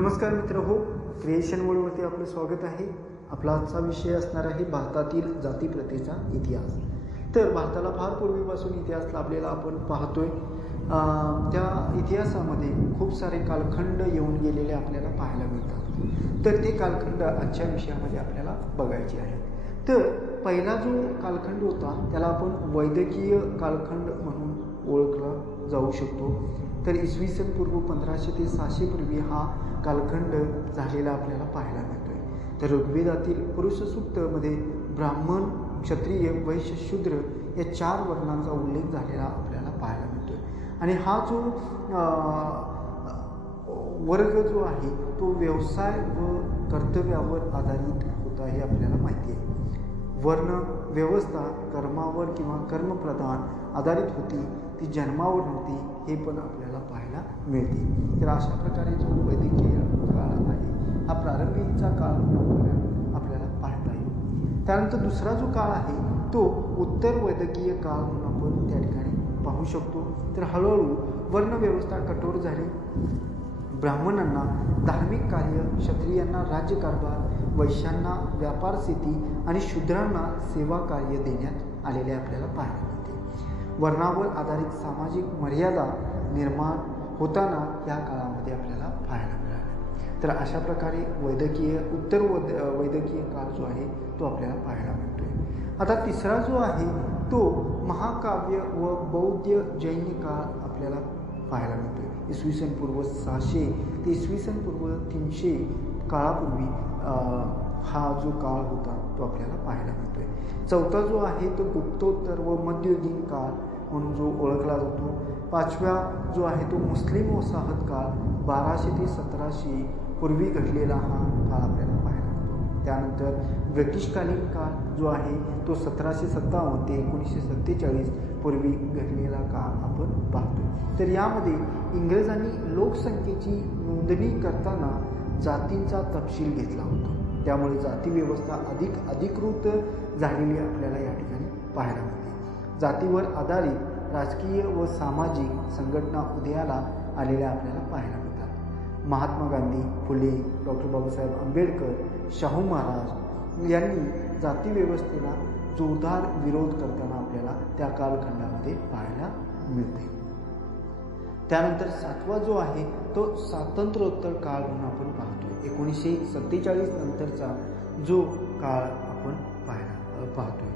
नमस्कार मित्र हो, क्रिएशन वर्ल्डवरती आपलं स्वागत आहे। आपला आजचा विषय असणार आहे भारतातील जातीप्रथेचा इतिहास। तर भारताला फार पूर्वीपासून इतिहास लाभलेला आपण पाहतोय। त्या इतिहासामध्ये खूप सारे कालखंड येऊन गेलेले आपल्याला पाहायला मिळतात। तर ते कालखंड आजच्या विषयामध्ये आपल्याला बघायचे आहेत। तर पहिला जो कालखंड होता त्याला आपण वैदिकीय कालखंड म्हणून ओळखला जाऊ शकतो। तर इसवी सन पूर्व 1500 ते 600 पूर्वी हा कालखंड झालेला आपल्याला पाहायला मिळतोय। तर ऋग्वेदातील पुरुष सूक्तमध्ये ब्राह्मण, क्षत्रिय, वैश्य, शूद्र या 4 वर्णांचा उल्लेख झालेला आपल्याला पाहायला मिळतोय। आणि हा जो वर्ग जो आहे तो व्यवसाय व कर्तव्यावर आधारित होता हे आपल्याला माहिती आहे। वर्ण व्यवस्था कर्मावर किंवा कर्मप्रधान आधारित होती, ती जन्मावर नव्हती, हे पण आपल्याला पाहायला मिळते। तर अशा प्रकारे जो वैदिकीय काळ आहे हा प्रारंभीचा काळ म्हणून आपल्याला पाहता येईल। त्यानंतर दुसरा जो काळ आहे तो उत्तर वैदिकीय काळ म्हणून आपण त्या ठिकाणी पाहू शकतो। तर हळूहळू वर्णव्यवस्था कठोर झाली, ब्राह्मणांना धार्मिक कार्य, क्षत्रियांना राज्यकारभार, वैश्यांना व्यापार शेती आणि शूद्रांना सेवा कार्य देण्यात आलेले आपल्याला पाहायला मिळते। वर्णावर आधारित सामाजिक मर्यादा निर्माण होताना या काळामध्ये आपल्याला पाहायला मिळाले। तर अशा प्रकारे उत्तर वैदिकीय काळ जो आहे तो आपल्याला पाहायला मिळतोय। आता तिसरा जो आहे तो महाकाव्य व बौद्ध जैन काळ आपल्याला पाहायला मिळतोय। इसवी सन पूर्व 600 ते इसवी सन पूर्व 300 काळापूर्वी हा जो काळ होता तो आपल्याला पाहायला मिळतोय। चौथा जो आहे तो गुप्तोत्तर व मध्ययुगीन काळ म्हणून जो ओळखला जातो। पाचवा जो आहे तो मुस्लिम वसाहत काळ 1200 ते 1700 पूर्वी घडलेला हा काळ आपल्याला पाहायला मिळतो। त्यानंतर ब्रिटिशकालीन काळ जो आहे तो 1757 ते 1947 पूर्वी घडलेला काळ आपण पाहतो। तर यामध्ये इंग्रजांनी लोकसंख्येची नोंदणी करताना जातींचा तपशील घेतला होता, त्यामुळे जाती व्यवस्था अधिकृत झालेली आपल्याला या ठिकाणी पाहायला मिळते। जातीवर आधारित राजकीय व सामाजिक संघटना उदयाला आलेल्या आपल्याला पाहायला मिळतात। महात्मा गांधी, फुले, डॉक्टर बाबासाहेब आंबेडकर, शाहू महाराज यांनी जाती व्यवस्थेला जोरदार विरोध करताना आपल्याला त्या कालखंडामध्ये पाहायला मिळते। त्यानंतर सातवा जो आहे तो स्वातंत्र्योत्तर काळ म्हणून आपण पाहतोय। 1947 नंतरचा जो काळ आपण पाहतोय।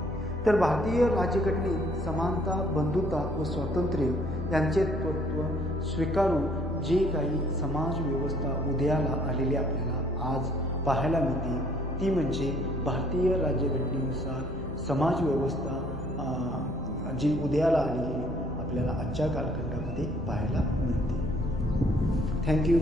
तर भारतीय राज्यघटनेत समानता, बंधुता व स्वातंत्र्य यांचे तत्त्व स्वीकारून जे काही समाज व्यवस्था उदयाला आलेली आपल्याला आज पाहायला मिळते ती म्हणजे भारतीय राज्यघटनेनुसार समाज व्यवस्था जी उदयाला आलेली आपल्याला आजच्या कालखंडामध्ये पाहायला मिळते। थँक्यू।